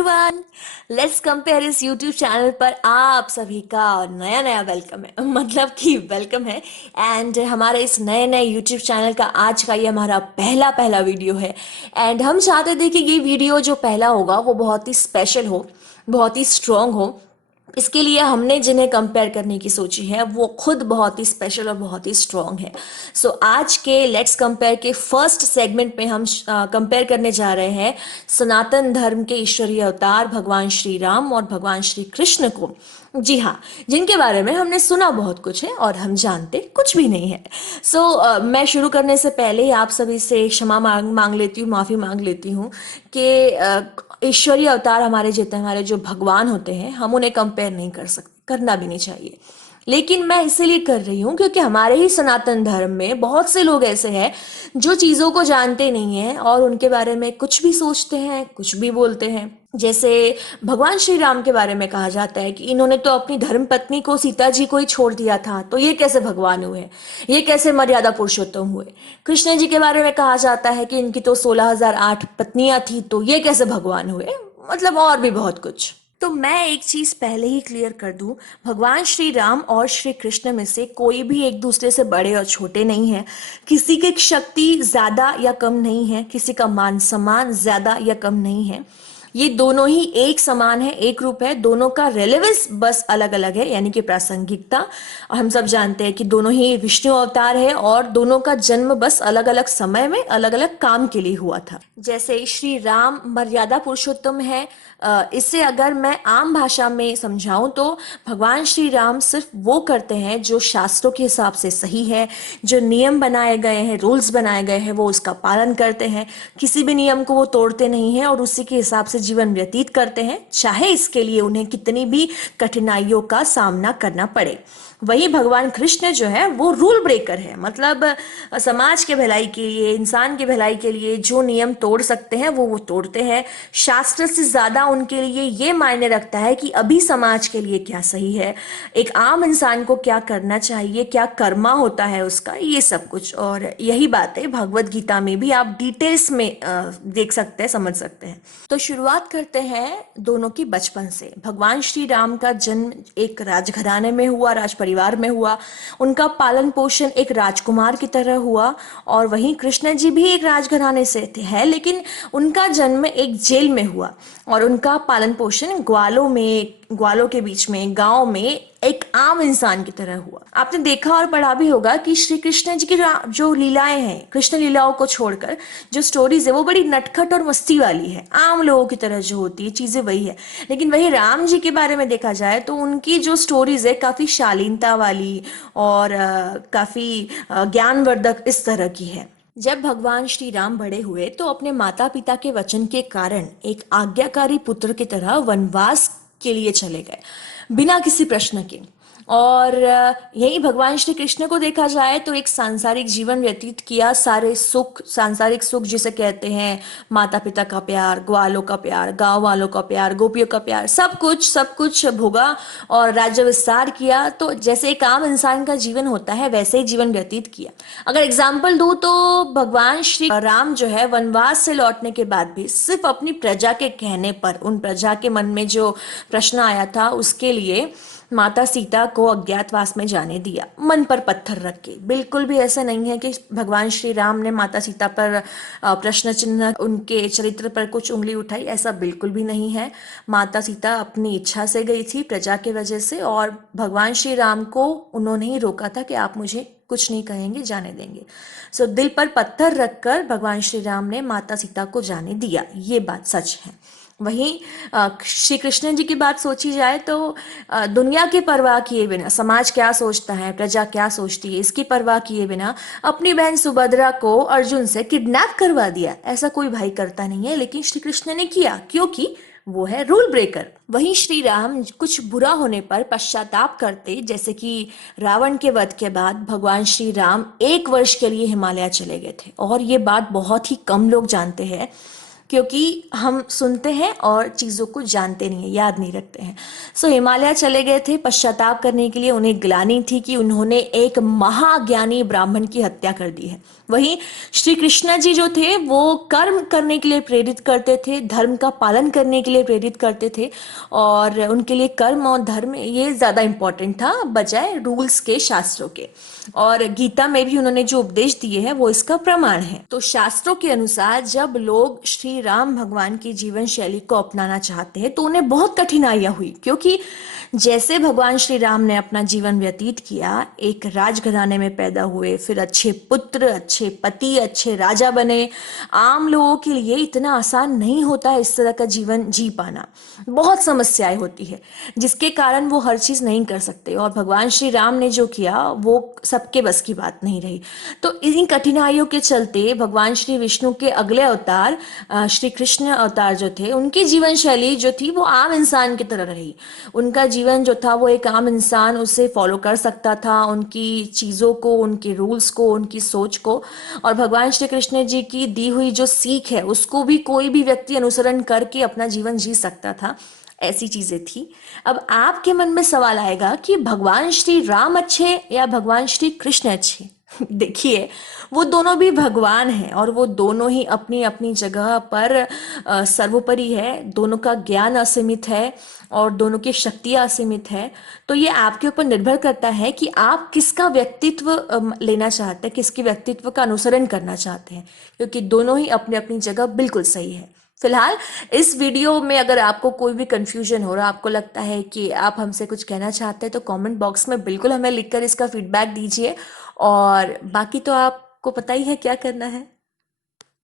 Everyone, let's compare इस YouTube channel पर आप सभी का नया नया वेलकम है। मतलब कि वेलकम है। एंड हमारे इस नए नए यूट्यूब चैनल का आज का ये हमारा पहला पहला वीडियो है। एंड हम चाहते थे कि ये वीडियो जो पहला होगा वो बहुत ही स्पेशल हो, बहुत ही स्ट्रांग हो। इसके लिए हमने जिन्हें कंपेयर करने की सोची है वो खुद बहुत ही स्पेशल और बहुत ही स्ट्रांग है। सो आज के लेट्स कंपेयर के फर्स्ट सेगमेंट में हम कंपेयर करने जा रहे हैं सनातन धर्म के ईश्वरीय अवतार भगवान श्री राम और भगवान श्री कृष्ण को। जी हाँ, जिनके बारे में हमने सुना बहुत कुछ है और हम जानते कुछ भी नहीं है। मैं शुरू करने से पहले ही आप सभी से क्षमा मांग लेती हूँ, माफ़ी मांग लेती हूँ कि ईश्वरीय अवतार हमारे जितने हमारे जो भगवान होते हैं हम उन्हें कंपेयर नहीं कर सकते, करना भी नहीं चाहिए। लेकिन मैं इसीलिए कर रही हूँ क्योंकि हमारे ही सनातन धर्म में बहुत से लोग ऐसे हैं जो चीज़ों को जानते नहीं हैं और उनके बारे में कुछ भी सोचते हैं, कुछ भी बोलते हैं। जैसे भगवान श्री राम के बारे में कहा जाता है कि इन्होंने तो अपनी धर्म पत्नी को, सीता जी को ही छोड़ दिया था, तो ये कैसे भगवान हुए, ये कैसे मर्यादा पुरुषोत्तम हुए। कृष्ण जी के बारे में कहा जाता है कि इनकी तो 16,008 पत्नियां थी, तो ये कैसे भगवान हुए। मतलब और भी बहुत कुछ। तो मैं एक चीज पहले ही क्लियर कर दूं, भगवान श्री राम और श्री कृष्ण में से कोई भी एक दूसरे से बड़े और छोटे नहीं है। किसी की शक्ति ज्यादा या कम नहीं है, किसी का मान सम्मान ज्यादा या कम नहीं है। ये दोनों ही एक समान है, एक रूप है। दोनों का रेलेवेंस बस अलग अलग है, यानी कि प्रासंगिकता। और हम सब जानते हैं कि दोनों ही विष्णु अवतार है और दोनों का जन्म बस अलग अलग समय में अलग अलग काम के लिए हुआ था। जैसे श्री राम मर्यादा पुरुषोत्तम है, इससे अगर मैं आम भाषा में समझाऊं तो भगवान श्री राम सिर्फ वो करते हैं जो शास्त्रों के हिसाब से सही है। जो नियम बनाए गए हैं, रूल्स बनाए गए हैं, वो उसका पालन करते हैं। किसी भी नियम को वो तोड़ते नहीं हैं और उसी के हिसाब से जीवन व्यतीत करते हैं, चाहे इसके लिए उन्हें कितनी भी कठिनाइयों का सामना करना पड़े। वही भगवान कृष्ण जो है वो रूल ब्रेकर है। मतलब समाज के भलाई के लिए, इंसान की भलाई के लिए जो नियम तोड़ सकते हैं वो तोड़ते हैं। शास्त्र से ज्यादा उनके लिए ये मायने रखता है कि अभी समाज के लिए क्या सही है, एक आम इंसान को क्या करना चाहिए, क्या कर्मा होता है उसका, ये सब कुछ। और यही बातें भगवत गीता में भी आप डिटेल्स में देख सकते हैं, समझ सकते हैं। तो शुरुआत करते हैं दोनों की बचपन से। भगवान श्री राम का जन्म एक राजघराने में हुआ, राज परिवार में हुआ। उनका पालन पोषण एक राजकुमार की तरह हुआ। और वहीं कृष्ण जी भी एक राजघराने से थे है, लेकिन उनका जन्म एक जेल में हुआ और उनका पालन पोषण ग्वालों के बीच में, गांव में एक आम इंसान की तरह हुआ। आपने देखा और पढ़ा भी होगा कि श्री कृष्ण जी की जो लीलाएं हैं, कृष्ण लीलाओं को छोड़कर जो स्टोरीज है वो बड़ी नटखट और मस्ती वाली है, आम लोगों की तरह जो होती है चीजें वही है। लेकिन वही राम जी के बारे में देखा जाए तो उनकी जो स्टोरीज है काफी शालीनता वाली और काफी ज्ञानवर्धक इस तरह की है। जब भगवान श्री राम बड़े हुए तो अपने माता पिता के वचन के कारण एक आज्ञाकारी पुत्र की तरह वनवास के लिए चले गए, बिना किसी प्रश्न के। और यही भगवान श्री कृष्ण को देखा जाए तो एक सांसारिक जीवन व्यतीत किया। सारे सुख, सांसारिक सुख जिसे कहते हैं, माता पिता का प्यार, ग्वालों का प्यार, गांव वालों का प्यार, गोपियों का प्यार, सब कुछ भोगा और राज्य विस्तार किया। तो जैसे एक आम इंसान का जीवन होता है वैसे ही जीवन व्यतीत किया। अगर एग्जाम्पल दूं तो भगवान श्री राम जो है वनवास से लौटने के बाद भी सिर्फ अपनी प्रजा के कहने पर, उन प्रजा के मन में जो प्रश्न आया था उसके लिए माता सीता को अज्ञातवास में जाने दिया, मन पर पत्थर रख के। बिल्कुल भी ऐसा नहीं है कि भगवान श्री राम ने माता सीता पर प्रश्न चिन्ह, उनके चरित्र पर कुछ उंगली उठाई, ऐसा बिल्कुल भी नहीं है। माता सीता अपनी इच्छा से गई थी, प्रजा के वजह से, और भगवान श्री राम को उन्होंने ही रोका था कि आप मुझे कुछ नहीं कहेंगे, जाने देंगे। दिल पर पत्थर रखकर भगवान श्री राम ने माता सीता को जाने दिया, ये बात सच है। वहीं श्री कृष्ण जी की बात सोची जाए तो दुनिया की परवाह किए बिना, समाज क्या सोचता है, प्रजा क्या सोचती है, इसकी परवाह किए बिना अपनी बहन सुभद्रा को अर्जुन से किडनैप करवा दिया। ऐसा कोई भाई करता नहीं है, लेकिन श्री कृष्ण ने किया क्योंकि वो है रूल ब्रेकर। वहीं श्री राम कुछ बुरा होने पर पश्चाताप करते, जैसे कि रावण के वध के बाद भगवान श्री राम 1 वर्ष के लिए हिमालय चले गए थे। और ये बात बहुत ही कम लोग जानते हैं क्योंकि हम सुनते हैं और चीज़ों को जानते नहीं है, याद नहीं रखते हैं। सो हिमालय चले गए थे पश्चाताप करने के लिए। उन्हें ग्लानि थी कि उन्होंने एक महाज्ञानी ब्राह्मण की हत्या कर दी है। वहीं श्री कृष्ण जी जो थे वो कर्म करने के लिए प्रेरित करते थे, धर्म का पालन करने के लिए प्रेरित करते थे, और उनके लिए कर्म और धर्म ये ज़्यादा इम्पोर्टेंट था बजाय रूल्स के, शास्त्रों के। और गीता में भी उन्होंने जो उपदेश दिए हैं वो इसका प्रमाण है। तो शास्त्रों के अनुसार जब लोग श्री राम भगवान की जीवन शैली को अपनाना चाहते हैं तो उन्हें बहुत कठिनाइयां हुई, क्योंकि जैसे भगवान श्री राम ने अपना जीवन व्यतीत किया, एक राजघराने में पैदा हुए, फिर अच्छे पुत्र, अच्छे पति, अच्छे राजा बने। आम लोगों के लिए इतना आसान नहीं होता है इस तरह का जीवन जी पाना, बहुत समस्याएं होती है जिसके कारण वो हर चीज नहीं कर सकते। और भगवान श्री राम ने जो किया वो सबके बस की बात नहीं रही। तो इन कठिनाइयों के चलते भगवान श्री विष्णु के अगले अवतार श्री कृष्ण अवतार जो थे, उनकी जीवन शैली जो थी वो आम इंसान की तरह रही। उनका जीवन जो था वो एक आम इंसान उसे फॉलो कर सकता था, उनकी चीज़ों को, उनके रूल्स को, उनकी सोच को। और भगवान श्री कृष्ण जी की दी हुई जो सीख है उसको भी कोई भी व्यक्ति अनुसरण करके अपना जीवन जी सकता था। ऐसी चीजें थी। अब आपके मन में सवाल आएगा कि भगवान श्री राम अच्छे या भगवान श्री कृष्ण अच्छे? देखिए, वो दोनों भी भगवान हैं और वो दोनों ही अपनी अपनी जगह पर सर्वोपरि है। दोनों का ज्ञान असीमित है और दोनों की शक्तियां असीमित है। तो ये आपके ऊपर निर्भर करता है कि आप किसका व्यक्तित्व लेना चाहते हैं, किसके व्यक्तित्व का अनुसरण करना चाहते हैं, क्योंकि दोनों ही अपनी अपनी जगह बिल्कुल सही है। फिलहाल इस वीडियो में अगर आपको कोई भी कंफ्यूजन हो रहा, आपको लगता है कि आप हमसे कुछ कहना चाहते हैं, तो कमेंट बॉक्स में बिल्कुल हमें लिखकर इसका फीडबैक दीजिए। और बाकी तो आपको पता ही है क्या करना है।